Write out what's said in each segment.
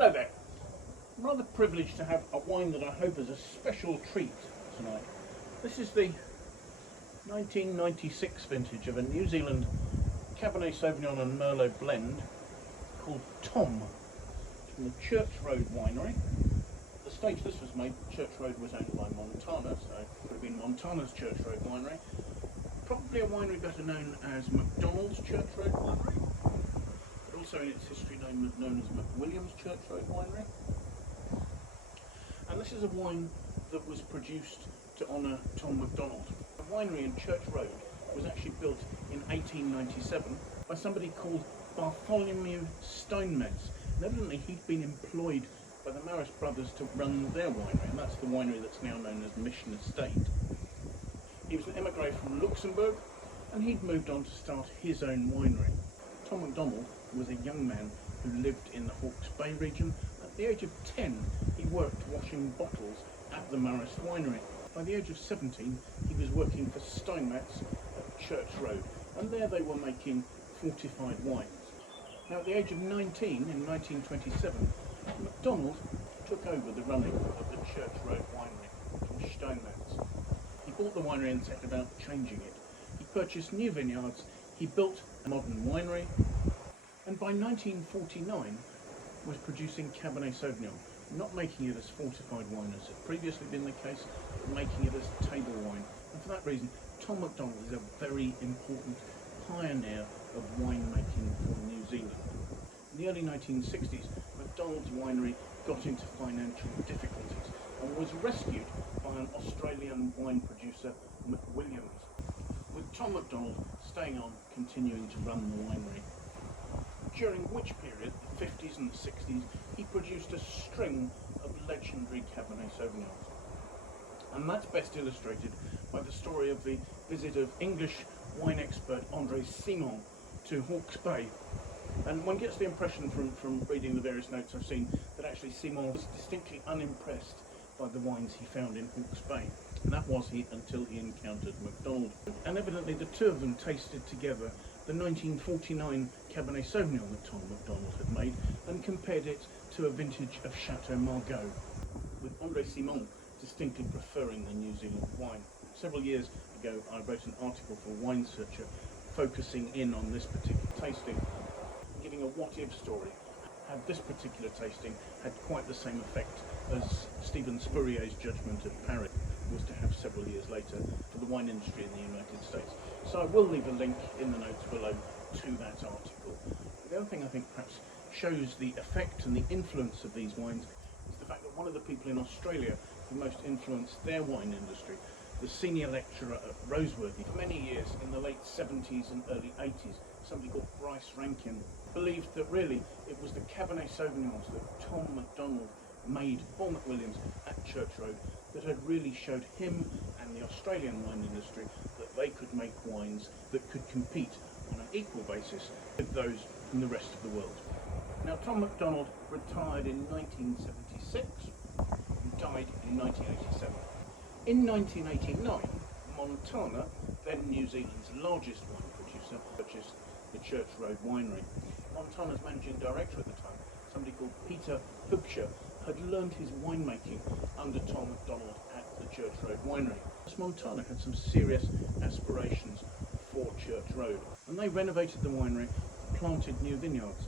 Hello there. I'm rather privileged to have a wine that I hope is a special treat tonight. This is the 1996 vintage of a New Zealand Cabernet Sauvignon and Merlot blend called Tom. It's from the Church Road Winery. At the stage this was made, Church Road was owned by Montana, so it would have been Montana's Church Road Winery. Probably a winery better known as McDonald's Church Road Winery, but also in its history known as McWilliams Church Road Winery. And this is a wine that was produced to honour Tom MacDonald. The winery in Church Road was actually built in 1897 by somebody called Bartholomew Steinmetz. And evidently he'd been employed by the Marist Brothers to run their winery, and that's the winery that's now known as Mission Estate. He was an emigre from Luxembourg, and he'd moved on to start his own winery. Tom MacDonald was a young man who lived in the Hawke's Bay region. At the age of 10, he worked washing bottles at the Marist winery. By the age of 17, he was working for Steinmetz at Church Road, and there they were making fortified wines. Now, at the age of 19, in 1927, MacDonald took over the running of the Church Road Winery from Steinmetz. He bought the winery and set about changing it. He purchased new vineyards, he built a modern winery, and by 1949 was producing Cabernet Sauvignon, not making it as fortified wine as had previously been the case, but making it as table wine. And for that reason, Tom MacDonald is a very important pioneer of winemaking for New Zealand. In the early 1960s, MacDonald's winery got into financial difficulties and was rescued by an Australian wine producer, McWilliams, with Tom MacDonald staying on, continuing to run the winery. During which period, the 50s and the 60s, he produced a string of legendary Cabernet Sauvignons. And that's best illustrated by the story of the visit of English wine expert André Simon to Hawke's Bay. And one gets the impression from reading the various notes I've seen that actually Simon was distinctly unimpressed by the wines he found in Hawke's Bay. And that was he until he encountered MacDonald. And evidently the two of them tasted together the 1949 Cabernet Sauvignon that Tom MacDonald had made and compared it to a vintage of Chateau Margaux, with André Simon distinctly preferring the New Zealand wine. Several years ago I wrote an article for Wine Searcher focusing in on this particular tasting, giving a what-if story. Had this particular tasting had quite the same effect as Stephen Spurrier's Judgement of Paris was to have several years later for the wine industry in the United States. So I will leave a link in the notes below to that article. The other thing I think perhaps shows the effect and the influence of these wines is the fact that one of the people in Australia who most influenced their wine industry, the senior lecturer at Roseworthy, for many years in the late 70s and early 80s, somebody called Bryce Rankine, believed that really it was the Cabernet Sauvignons that Tom MacDonald made for McWilliams at Church Road that had really showed him and the Australian wine industry that they could make wines that could compete on an equal basis with those from the rest of the world. Now, Tom MacDonald retired in 1976 and died in 1987. In 1989, Montana, then New Zealand's largest wine producer, purchased the Church Road Winery. Montana's managing director at the time, somebody called Peter Hubscher, had learned his winemaking under Tom MacDonald at the Church Road Winery. Montana had some serious aspirations for Church Road, and they renovated the winery, planted new vineyards.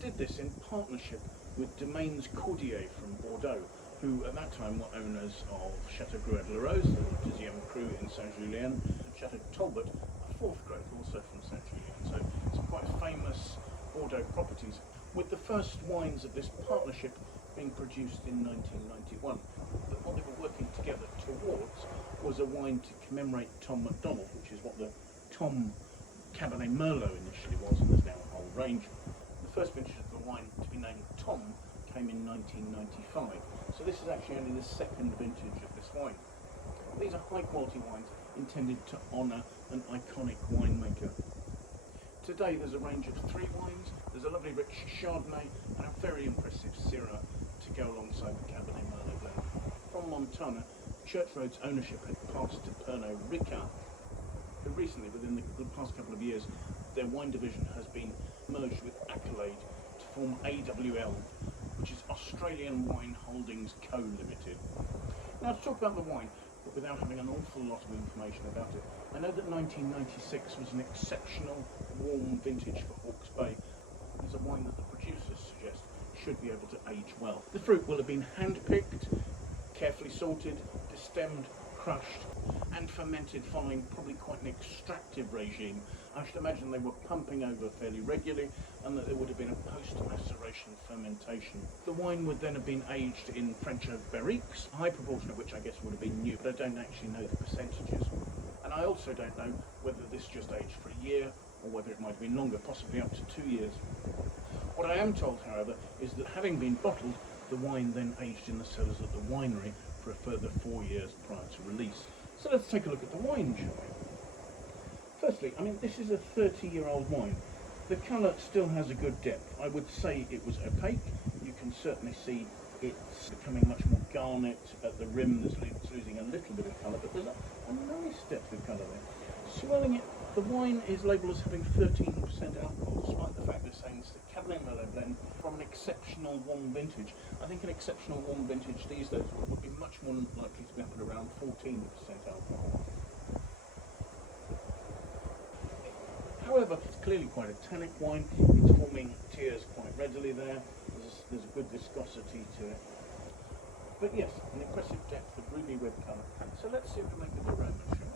Did this in partnership with Domains Cordier from Bordeaux, who at that time were owners of Chateau de la Rose, the deuxième cru in Saint-Julien, Chateau Talbot, a fourth growth also from Saint-Julien. So some quite famous Bordeaux properties, with the first wines of this partnership being produced in 1991. But what they were working together towards was a wine to commemorate Tom MacDonald, which is what the Tom Cabernet Merlot initially was, and there's now a whole range. The first vintage of the wine to be named Tom came in 1995. So this is actually only the second vintage of this wine. These are high quality wines intended to honour an iconic winemaker. Today there's a range of 3 wines. There's a lovely rich Chardonnay and a very impressive Syrah to go alongside the Cabernet Merlot blend. From Montana, Church Road's ownership had passed to Pernod Ricard, who recently, within the past couple of years, their wine division has been merged with Accolade to form AWL, which is Australian Wine Holdings Co. Limited. Now, to talk about the wine, but without having an awful lot of information about it, I know that 1996 was an exceptional warm vintage for Hawke's Bay. It's a wine that the producers suggest should be able to age well. The fruit will have been hand-picked, carefully sorted, destemmed, crushed, and fermented following probably quite an extractive regime. I should imagine they were pumping over fairly regularly and that there would have been a post-maceration fermentation. The wine would then have been aged in French oak barriques, a high proportion of which I guess would have been new, but I don't actually know the percentages. And I also don't know whether this just aged for a year or whether it might have been longer, possibly up to 2 years. What I am told, however, is that having been bottled, the wine then aged in the cellars at the winery for a further 4 years prior to release. So let's take a look at the wine, shall we? Firstly, I mean, this is a 30-year-old wine. The colour still has a good depth. I would say it was opaque. You can certainly see it's becoming much more garnet at the rim. It's losing a little bit of colour, but there's a nice depth of colour there. Swirling it, the wine is labelled as having 13% alcohol, despite the fact they're saying it's the Cabernet Merlot blend from an exceptional warm vintage. I think an exceptional warm vintage these days would be much more likely to be up at around 14% alcohol. However, it's clearly quite a tannic wine. It's forming tears quite readily there. There's a good viscosity to it. But yes, an impressive depth of ruby red colour. So let's see if we make the aroma, shall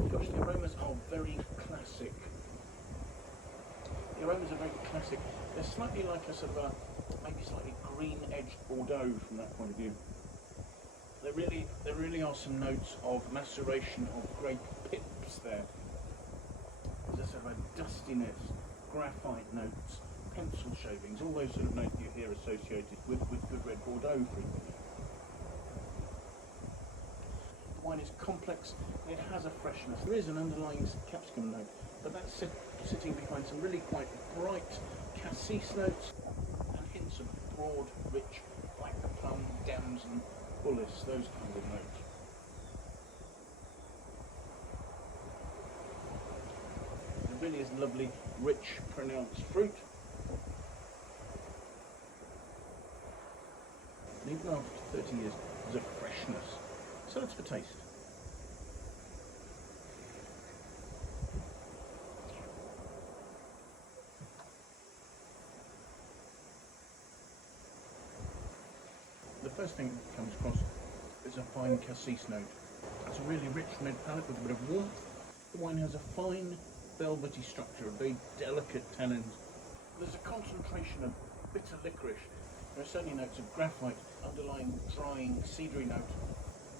we? Gosh, the aromas are very classic. The aromas are very classic. They're slightly like a sort of a, maybe slightly green-edged Bordeaux from that point of view. There really are some notes of maceration of grape pips there. There's a sort of a dustiness, graphite notes, pencil shavings, all those sort of notes you hear associated with good red Bordeaux frequently. The wine is complex, it has a freshness. There is an underlying capsicum note, but that's sitting behind some really quite bright cassis notes and hints of broad, rich, like the plum, damson, bullis, those kind of notes. There really is lovely, rich, pronounced fruit. And even after 30 years, there's a freshness. So let's have a taste. The first thing that comes across is a fine cassis note. It's a really rich red palate with a bit of warmth. The wine has a fine velvety structure, a very delicate tannins. There's a concentration of bitter licorice. There are certainly notes of graphite, underlying drying cedary note.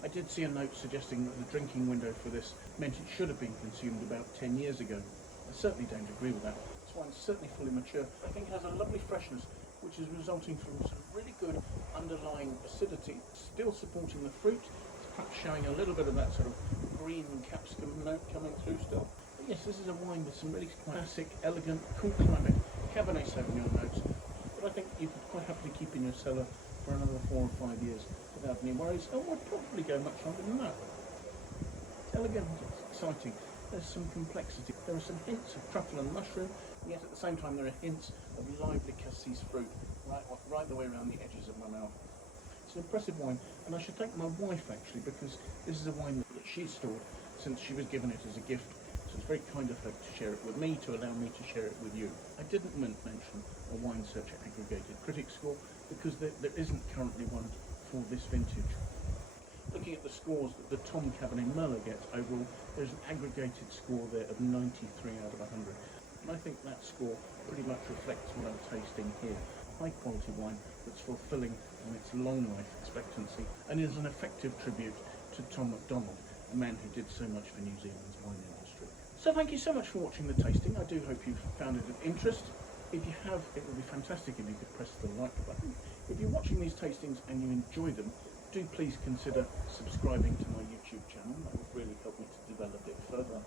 I did see a note suggesting that the drinking window for this meant it should have been consumed about 10 years ago. I certainly don't agree with that. This wine's certainly fully mature. I think it has a lovely freshness, which is resulting from some really good underlying acidity, still supporting the fruit. It's perhaps showing a little bit of that sort of green capsicum note coming through still. But yes, this is a wine with some really classic, elegant, cool climate Cabernet Sauvignon notes that I think you could quite happily keep in your cellar for another 4 or 5 years without any worries, and would probably go much longer than that. It's elegant, it's exciting. There's some complexity. There are some hints of truffle and mushroom, and yet at the same time there are hints of lively cassis fruit right the way around the edges of my mouth. It's an impressive wine, and I should thank my wife actually, because this is a wine that she's stored since she was given it as a gift. So it's very kind of her to share it with me, to allow me to share it with you. I didn't mention a Wine Searcher aggregated critic score because there isn't currently one for this vintage. Looking at the scores that the Tom Cabernet Merlot gets overall, there's an aggregated score there of 93 out of 100. And I think that score pretty much reflects what I'm tasting here. High quality wine that's fulfilling on its long life expectancy and is an effective tribute to Tom MacDonald, a man who did so much for New Zealand's wine industry. So thank you so much for watching the tasting. I do hope you've found it of interest. If you have, it would be fantastic if you could press the like button. If you're watching these tastings and you enjoy them, do please consider subscribing to my YouTube channel. That would really help me to develop it further.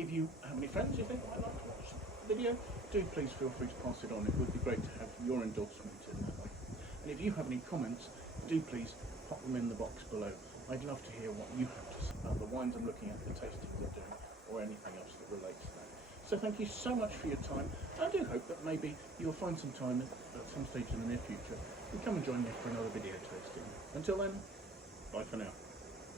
If you have any friends you think might like to watch the video, do please feel free to pass it on. It would be great to have your endorsement in that way. And if you have any comments, do please pop them in the box below. I'd love to hear what you have to say about the wines I'm looking at, the tastings I'm doing, or anything else that relates to that. So thank you so much for your time. I do hope that maybe you'll find some time at some stage in the near future and come and join me for another video tasting. Until then, bye for now.